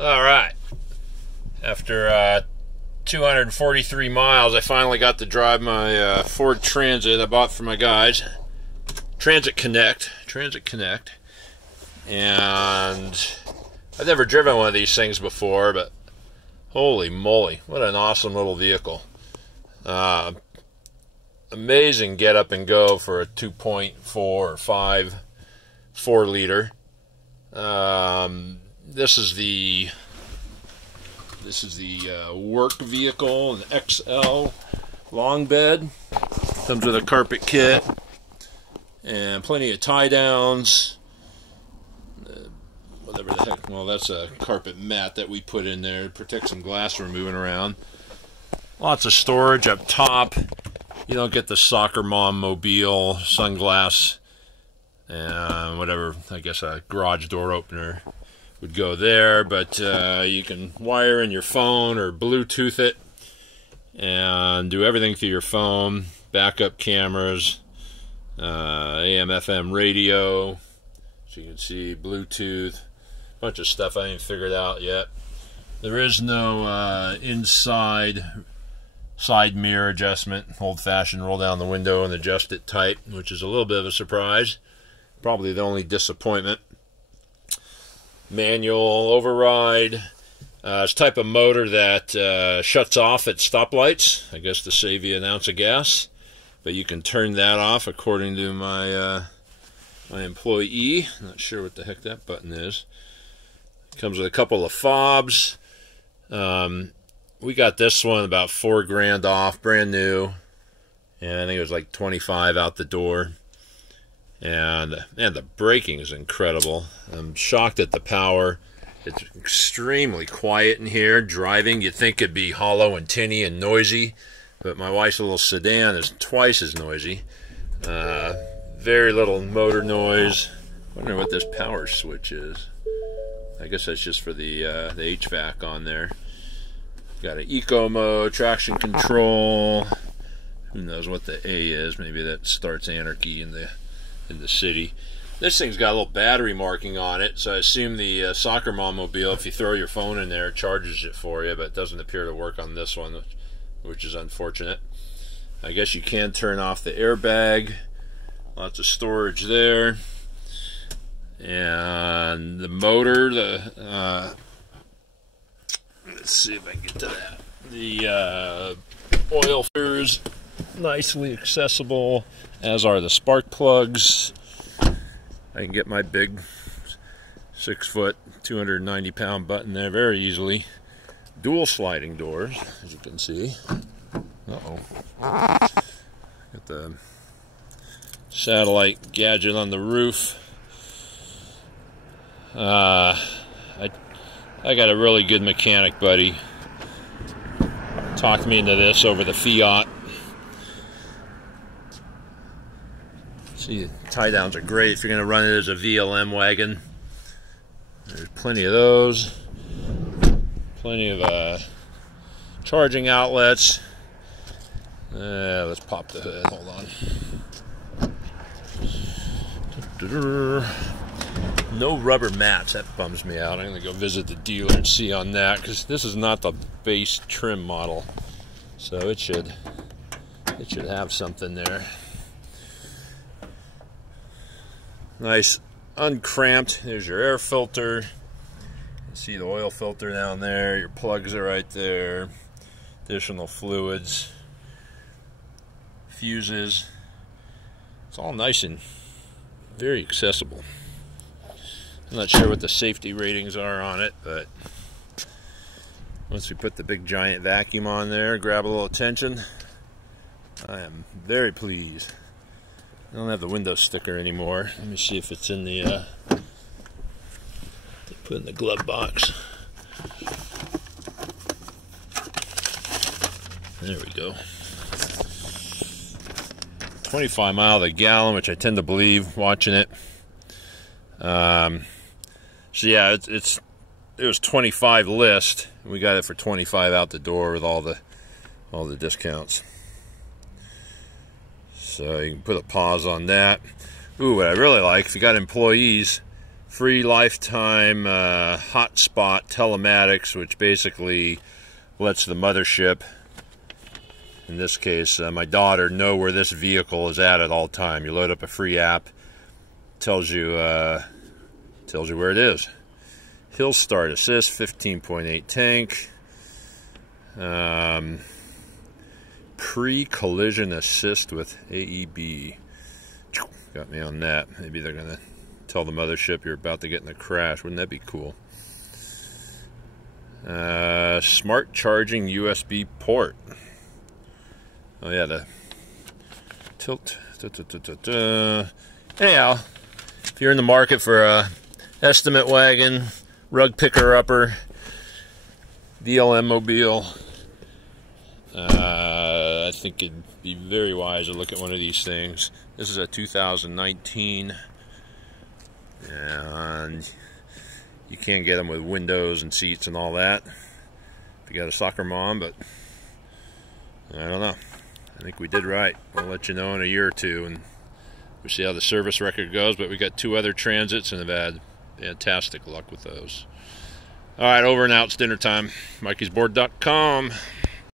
All right. After 243 miles, I finally got to drive my Ford Transit I bought for my guys. Transit Connect. And I've never driven one of these things before, but holy moly, what an awesome little vehicle. Amazing get up and go for a 2.4 or 5 4-liter. This is the work vehicle, an XL long bed. Comes with a carpet kit and plenty of tie downs. Whatever the heck, well, that's a carpet mat that we put in there to protect some glass from moving around. Lots of storage up top. You don't get the soccer mom mobile, sunglass, and whatever. I guess a garage door opener would go there, but you can wire in your phone or Bluetooth it and do everything through your phone. Backup cameras, AM, FM radio, so you can see Bluetooth, bunch of stuff I ain't figured out yet. There is no inside side mirror adjustment, old-fashioned roll down the window and adjust it tight, which is a little bit of a surprise. Probably the only disappointment. Manual override. It's type of motor that shuts off at stoplights, I guess to save you an ounce of gas. But you can turn that off according to my my employee. Not sure what the heck that button is. Comes with a couple of fobs. We got this one about $4 grand off, brand new, and I think it was like 25 out the door. And the braking is incredible. I'm shocked at the power. It's extremely quiet in here. Driving, you'd think it'd be hollow and tinny and noisy, but my wife's little sedan is twice as noisy. Very little motor noise. I wonder what this power switch is. I guess that's just for the HVAC on there. Got an eco mode, traction control. Who knows what the A is? Maybe that starts anarchy in the city. This thing's got a little battery marking on it, so I assume the soccer mom mobile, if you throw your phone in there, it charges it for you, but it doesn't appear to work on this one, which is unfortunate. I guess you can turn off the airbag. Lots of storage there. And the motor, let's see if I can get to that. The oil filters, nicely accessible, as are the spark plugs. I can get my big 6-foot, 290-pound button there very easily. Dual sliding doors, as you can see. Uh-oh. Got the satellite gadget on the roof. I got a really good mechanic buddy. Talked me into this over the Fiat. See, tie downs are great if you're going to run it as a VLM wagon. There's plenty of those. Plenty of charging outlets. Let's pop the hood. Hold on. No rubber mats. That bums me out. I'm going to go visit the dealer and see on that, because this is not the base trim model. So it should have something there. Nice uncramped. There's your air filter. You see the oil filter down there. Your plugs are right there. Additional fluids. Fuses. It's all nice and very accessible. I'm not sure what the safety ratings are on it, but once we put the big giant vacuum on there, grab a little attention, I am very pleased. I don't have the window sticker anymore. Let me see if it's in the put in the glove box. There we go. 25 miles a gallon, which I tend to believe watching it. So yeah, it was 25 list. We got it for 25 out the door with all the discounts. So you can put a pause on that. Ooh, what I really like, if you got employees, free lifetime hotspot telematics, which basically lets the mothership, in this case my daughter, know where this vehicle is at all time. You load up a free app, tells you where it is. Hill start assist, 15.8 tank, pre-collision assist with AEB. Got me on that. Maybe they're gonna tell the mothership you're about to get in a crash. Wouldn't that be cool? Smart charging USB port. Oh yeah, the tilt. Anyhow, if you're in the market for a estimate wagon, rug picker upper, DLM mobile, I think it'd be very wise to look at one of these things. This is a 2019, and you can't get them with windows and seats and all that if you got a soccer mom, but I don't know. I think we did right. We'll let you know in a year or two, and we'll see how the service record goes, but we got 2 other transits and have had fantastic luck with those. All right, over and out. It's dinner time. MikeysBoard.com.